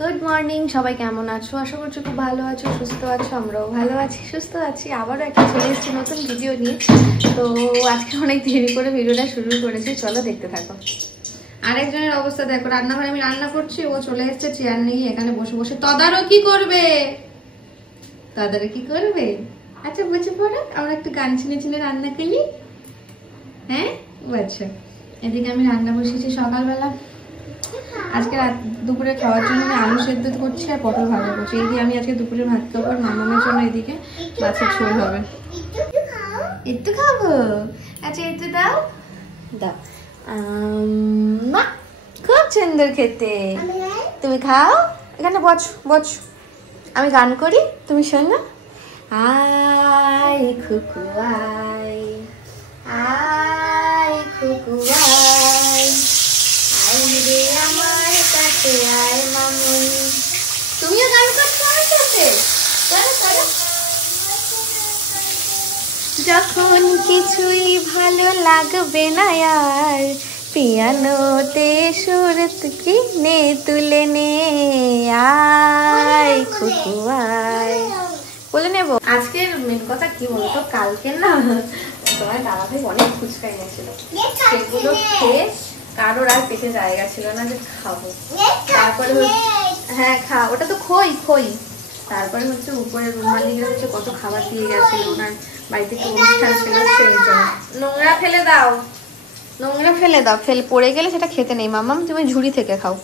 Good morning, সবাই কেমন আছো? আশা করছি খুব ভালো আছো, সুস্থ আছো। আমরাও ভালো আছি, সুস্থ আছি। আবারও একটা চলে এসেছি নতুন ভিডিও নিয়ে। তো আজকে অনেক দেরি করে ভিডিওটা শুরু করেছি, চলো দেখতে থাকো। আরেকজনের অবস্থা দেখো, রান্নাঘরে আমি রান্না করছি, ও চলে এসেছে চেয়ার নিয়ে এখানে বসে বসে তদারকি করবে। তদারকি করবে? আচ্ছা বসে পড়ো, আমরা একটু গান শুনে শুনে রান্না করি। হ্যাঁ আচ্ছা। এদিকে আমি রান্না বসেছি সকালবেলা। আজকে দুপুরে খাওয়ার জন্য আমি আলু সেদ্ধ করছি আর পটল ভাজা করছি। এই দিয়ে আমি আজকে দুপুরে ভাত খাবো। আর মামামের জন্য এদিকে মাছের ঝোল হবে। একটু খাবো? আচ্ছা একটু দাও দাও। মা খুব সুন্দর খেতে। তুমি খাও, এখানে বস বস। আমি গান করি, তুমি শোনো। আয় খুকু আয়, আয় খুকু আয়, আমার কাছে আয় মামুনি। তুমিও গান করছো আমার সাথে? যখন কিছুই ভালো লাগবে না আর, পিয়ানোতে সুর কিনে তুলে নে, আয় খুকু আয় বলে নেবো। আজকের মেন কথা কি বলতো, কালকে না তোমার দাদা ভাই অনেক ফুচকা এনেছিল, সেগুলো খেয়ে কারোর আর পেটে জায়গা ছিল না যে খাবো। তারপরে হ্যাঁ খা, ওটা তো খই খই। তারপরে হচ্ছে উপরে রুম মালিকের হচ্ছে কত খাবার দিয়ে গেছিল, ওনার বাড়িতে একটু অনুষ্ঠান ছিল, সেই জন্য। নোংরা ফেলে দাও, নোংরা ফেলে দাও, পড়ে গেলে সেটা খেতে নেই। মামাম তুমি ঝুড়ি থেকে খাও।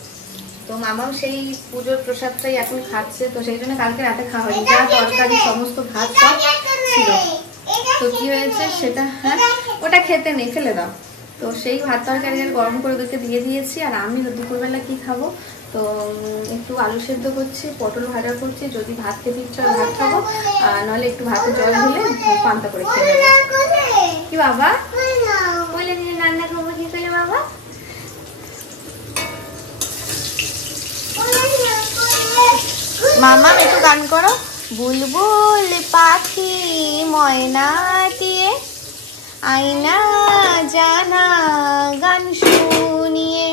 তো মামাম সেই পুজোর প্রসাদটাই এখন খাচ্ছে, তো সেই জন্য কালকে রাতে খাওয়া হয়নি। যা তরকারি সমস্ত ভাত সব ছিল, তো কি হয়েছে সেটা, হ্যাঁ ওটা খেতে নেই, ফেলে দাও। তো সেই ভাত তরকারি গরম করে ওদেরকে দিয়ে দিয়েছি। আর আমি দুপুরবেলা কি খাবো, তো একটু আলু সেদ্ধ করছি, পটল ভাজা করছি। যদি ভাত খেতে ইচ্ছা ভাত খাবো, আর নাহলে একটু ভাতে জল ঢেলে পান্তা করে খেয়ে নেবো। কি বাবা বলে নিয়ে রান্না করবো? কি করে বাবা? মামা একটু গান করো। বুলবুল পাখি ময়না দিয়ে আয়না জানা গান শুনিয়ে,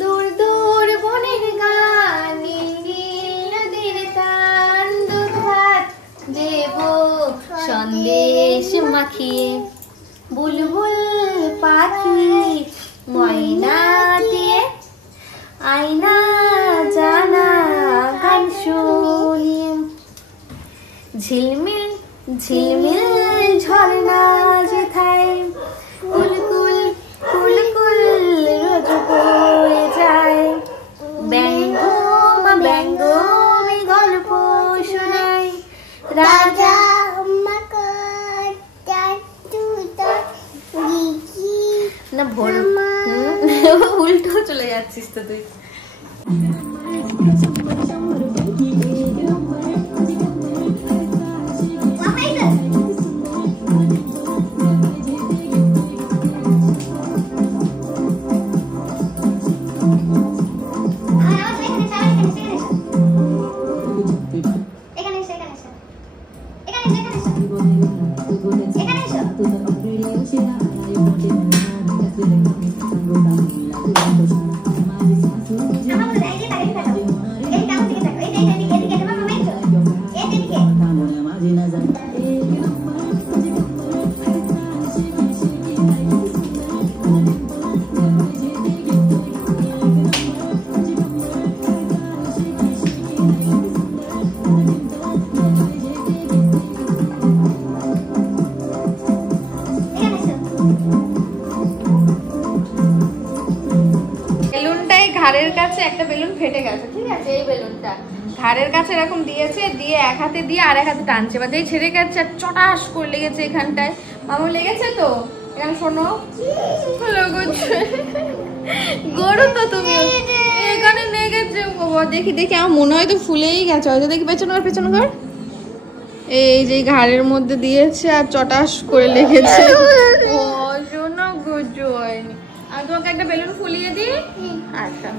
দূর দূর বনের গান, নীল নদীর টান, দুধ ভাত দেব সন্দেশ মাখিয়ে। বুলবুল পাখি ময়না দিয়ে আয়না জানা গান শুনিয়ে, ঝিলমিল ঝিলমিল ঝর্ণা যেথায়, কুলকুল কুলকুল রোজ বয়ে যায়, ব্যঙ্গমা ব্যঙ্গমী গল্প শোনায়, রাজা না ভোর উল্টো চলে যাচ্ছিস তো তুই। ঘাড়ের কাছে একটা বেলুন ফেটে গেছে, ঠিক আছে? এই বেলুনটা ঘাড়ের কাছে এরকম দিয়েছে, দিয়ে এক হাতে দিয়ে আর এক হাতে টানছে, বা যেই ছেড়ে গেছে আর চটাস করে লেগেছে এখানটায়। মামু লেগেছে তো? এখানে শোনো, গরু তো তুমি এখানে লেগেছে। দেখি দেখি আমার মনে হয় তো ফুলেই গেছে হয়তো। দেখি পেছনে কর, পেছনে কর। এই যে ঘাড়ের মধ্যে দিয়েছে আর চটাস করে লেগেছে। ও শোনো গুজু হয়নি। আমি তোমাকে একটা বেলুন ফুলিয়ে দিই। আচ্ছা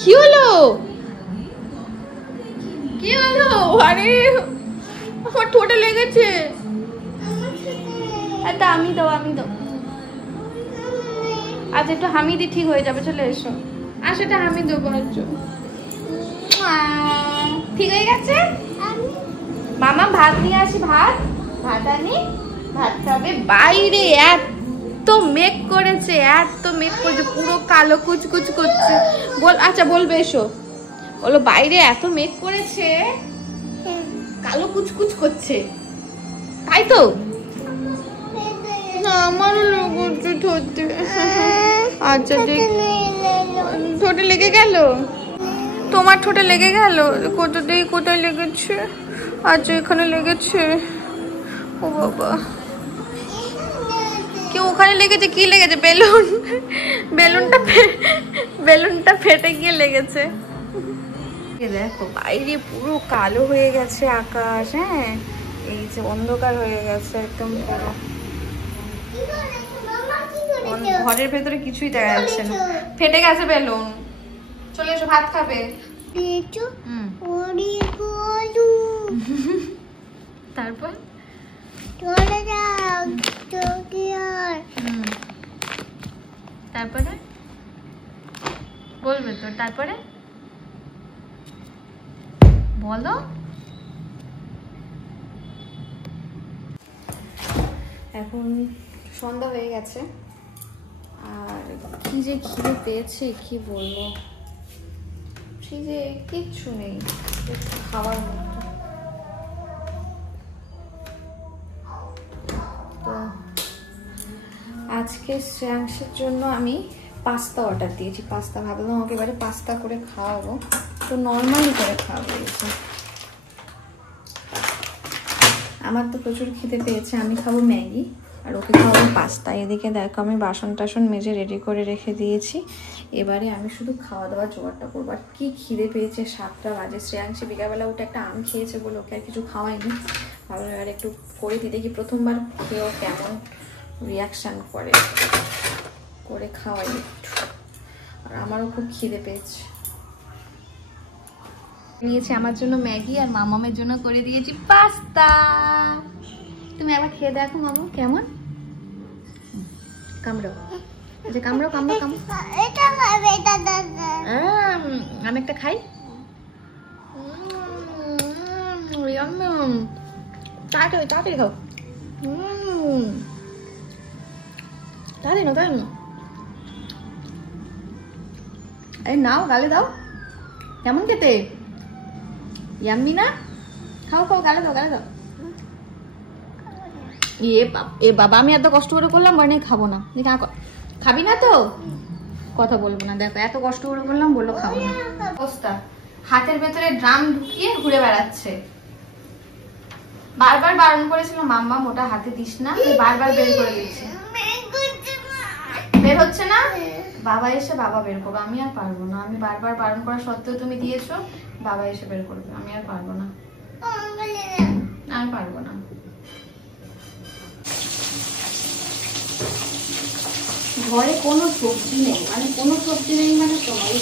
কি হলো? কি হলো? আরে আমার ঠোঁটে লেগেছে। আচ্ছা আমি দাও। আচ্ছা একটু হামি দি, ঠিক হয়ে যাবে, চলে এসো। আচ্ছা এটা হামি দেবো, ঠিক হয়ে গেছে। মামা ভাত নিয়ে আসি, ভাত আনি, ভাত খাবে। বাইরে এত মেঘ করেছে, পুরো কালো কুচকুচ করছে। আচ্ছা বলবে এসো, বলো বাইরে এত মেঘ করেছে, কালো কুচকুচ করছে, তাই তো? আমারও লেগেছে ঠোঁটে। আচ্ছা ঠোঁটে লেগে গেল, তোমার ঠোঁটে লেগে গেল? কোথায় লেগেছে? আচ্ছা এখানে লেগেছে। ও বাবা, কেউ ওখানে লেগেছে? কি লেগেছে? বেলুনটা ফেটে গিয়ে লেগেছে। দেখো বাইরে পুরো কালো হয়ে গেছে আকাশ। হ্যাঁ, এই যে অন্ধকার হয়ে গেছে একদম পুরো। ঘরের ভেতরে কিছুই দেখা যাচ্ছে না, ফেটে গেছে বেলুন। চলে এসো, ভাত খাবে। তারপর তারপরে বলবে তো, তারপরে বলো। এখন সন্ধ্যা হয়ে গেছে, আর কি যে খিদে পেয়েছে কি বলবো। ফ্রিজে কিচ্ছু নেই খাওয়ার মতো। তো আজকে শ্রেয়াংশের জন্য আমি পাস্তা অর্ডার দিয়েছি। পাস্তা ভাবলাম ওকে এবারে পাস্তা করে খাওয়াবো, তো নর্মালি করে খাওয়াবো। আমার তো প্রচুর খিদে পেয়েছে, আমি খাবো ম্যাগি আর ওকে খাওয়াবো পাস্তা। এদিকে দেখো আমি বাসন টাসন মেজে রেডি করে রেখে দিয়েছি। এবারে আমি শুধু খাওয়া দাওয়া জোগাড়টা করবো। আর কি খিদে পেয়েছে, 7টা বাজে। শ্রেয়াংশী বিকালবেলা উঠে একটা আম খেয়েছে বলে ওকে আর কিছু খাওয়াইনি। ভাবলাম এবার একটু করে দিই, দেখি প্রথমবার খেয়েও কেমন রিয়াকশান করে খাওয়াই একটু। আর আমারও খুব খিদে পেয়েছে। নিয়েছি আমার জন্য ম্যাগি, আর মামামের জন্য করে দিয়েছি পাস্তা। তুমি একবার খেয়ে দেখো মামা কেমন। কামড়ো, যে কামড়ো। আমি একটা খাই। তাড়াতাড়ি খাও, তাড়াতাড়ি না। আরে নাও, গালে দাও। কেমন খেতে? ইয়াম্মি না? খাও গালে দাও। এ বাবা, আমি এত কষ্ট করে করলাম, মানে খাবো না। খাবি না তো? কথা বলবো না। দেখো এত কষ্ট করে করলাম, বললো খাবো না। অবস্থা, হাতের ভেতরে ড্রাম ঢুকিয়ে ঘুরে বেড়াচ্ছে। বারবার বারণ করেছিল মাম্মা ওটা হাতে দিস না, বারবার বের করে দিচ্ছে। বের হচ্ছে না, বাবা এসে বাবা বের করবো। আমি আর পারবো না, আমি বারবার বারণ করা সত্ত্বেও তুমি দিয়েছো, বাবা এসে বের করবে। আমি আর পারবো না, আর পারবো না। ঘরে কোনো সবজি নেই, মানে তোমার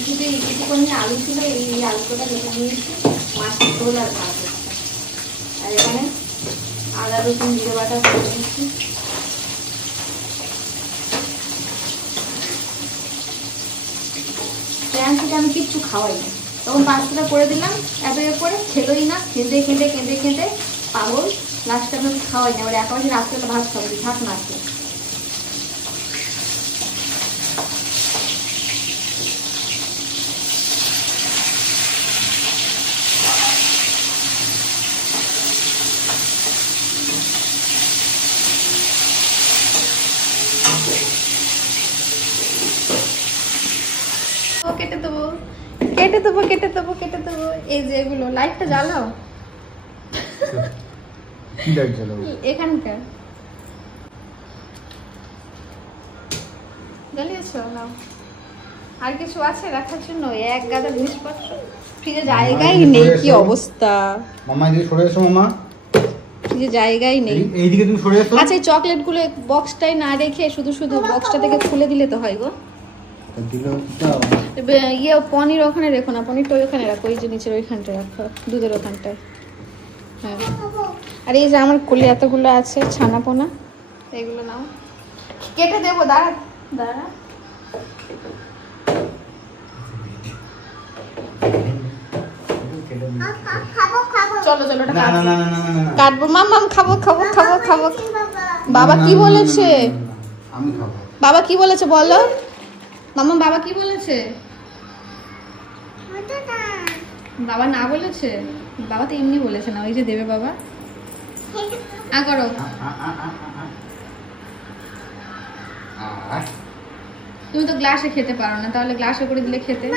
শুধু এইটুকুনি আলু ছিল, এই আলুটা রেখে নিয়েছি, মাছের ঝোল আর ভাত। আর এখানে আদা রসুন জিরে বাটা করে নিয়েছি। শ্রেয়াংশীকে আমি কিচ্ছু খাওয়াই না, তখন পাস্তাটা করে দিলাম, এত করে খেলোই না। কেঁদে পাগল। লাস্টে আমি খাওয়াই না, এবার একেবারে রাত্রেবেলা ভাত খাবো, থাক না। কেটে দেবো। এই যে এগুলো, লাইটটা জ্বালাও। এখানকার জ্বালিয়েছো? নাও। আর কিছু আছে রাখার জন্য? এক গাদা জিনিসপত্র, ফ্রিজে জায়গাই নেই। কি অবস্থা মামা, এদিকে সরে এসো মামা, ফ্রিজে জায়গাই নেই। এইদিকে তুমি সরে এসো। আচ্ছা এই চকলেট গুলো বক্সটাই না রেখে শুধু বক্সটা থেকে খুলে দিলে তো হয় গো। ইয়ে পনির ওখানে রেখো না, পনিরটা ওইখানে রাখো, ওই যে নিচের ওইখানটায় রাখো, দুধের ওখানটায়। হ্যাঁ, আর এই যে আমার কোলে এতগুলো আছে ছানা পোনা, এগুলো নাও, কেটে দেবো, দাঁড়া দাঁড়া। চলো চলো কাটবো, মাম্মাম খাবো খাবো খাবো খাবো। বাবা কি বলেছে? বাবা কি বলেছে বলো মাম্মা, বাবা কি বলেছে? বাবা না বলেছে, বাবা তো এমনি বলেছে না, ওই যে দেবে বাবা। আ করো, তুমি তো গ্লাসে খেতে পারো না, তাহলে গ্লাসে করে দিলে খেতে।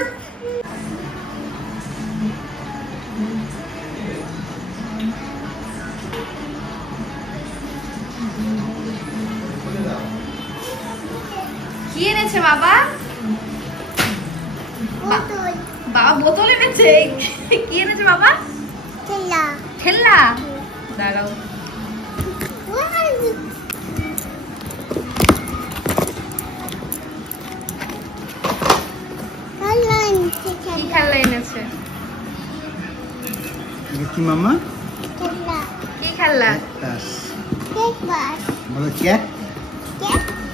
কি এনেছে বাবা? বাবা বোতল এনেছে। কি এনেছে বাবা? ঠেলা। ঠেলা, দাঁড়াও। কি খেলনা এনেছে? কি মামা? কি খেলনা? বলো ক্যাট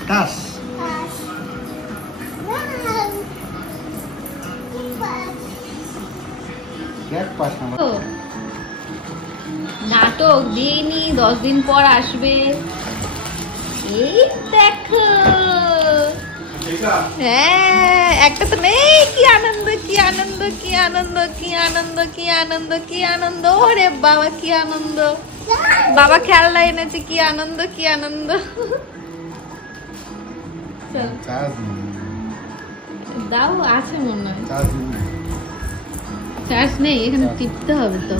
টাস। নাটক দিইনি, 10 দিন পর আসবে। এই দেখো, হ্যাঁ একটা তো নেই। কি আনন্দ কি আনন্দ কি আনন্দ কি আনন্দ কি আনন্দ কি আনন্দ, ওরে বাবা কি আনন্দ। বাবা খেলনা এনেছে, কি আনন্দ কি আনন্দ। দাও, আছে মনে হয়। চার্জ নেই, এখানে টিপতে হবে তো।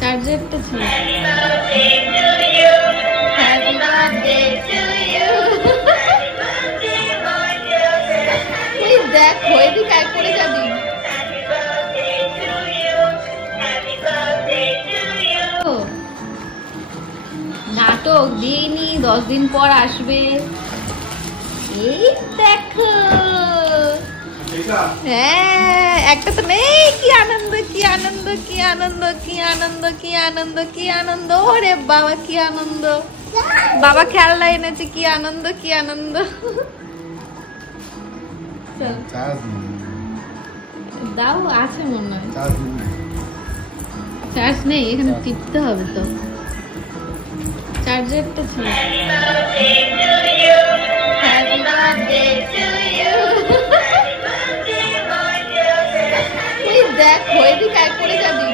চার্জারটা ছিল। দেখো এদিকে এক করে যাবি। নাটক দিইনি, 10 দিন পর আসবে। এই দেখো, হ্যাঁ একটা তো নেই। কি আনন্দ কি আনন্দ কি আনন্দ কি আনন্দ কি আনন্দ কি আনন্দ, ওরে বাবা কি আনন্দ। বাবা খেলনা এনেছে, কি আনন্দ কি আনন্দ। দাও, আছে মনে হয়। চার্জ নেই, এখানে টিপতে হবে তো। চার্জারটা ছিল। দেখো এদিকে এক করে যাবি।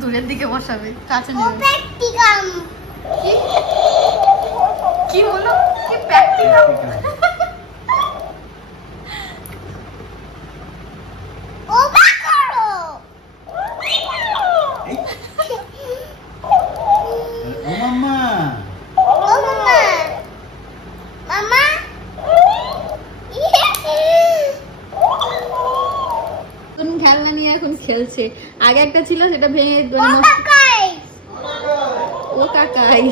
দূরের দিকে বসাবে, কাছে নেবে। কি হলো? কি প্র্যাকটিকাম? ও বাকরো ও মাম্মা, ও মামা, মামা কোন খেলনা নিয়ে এখন খেলছে। আগে একটা ছিল, সেটা ভেঙে ও কাকাই।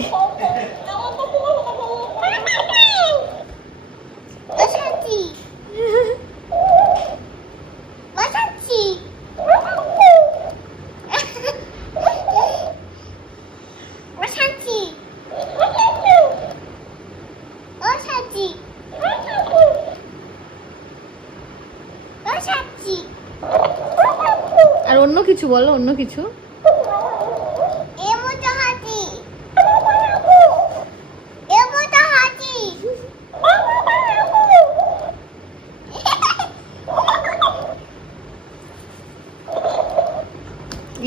আর অন্য কিছু বলো, অন্য কিছু।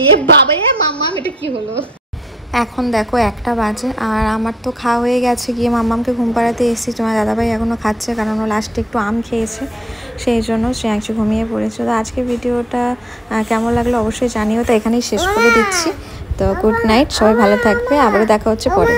এ বাবা, এ মাম্মা, এটা কি হলো? এখন দেখো 1টা বাজে, আর আমার তো খাওয়া হয়ে গেছে। গিয়ে মাম্মামকে ঘুম পাড়াতে এসেছি। তোমার দাদাভাই এখনও খাচ্ছে, কারণ ও লাস্টে একটু আম খেয়েছে, সেই জন্য সে একটু ঘুমিয়ে পড়েছে। তো আজকে ভিডিওটা কেমন লাগলো অবশ্যই জানিও। তো এখানেই শেষ করে দিচ্ছি। তো গুড নাইট, সবাই ভালো থাকবে, আবারও দেখা হচ্ছে পরে।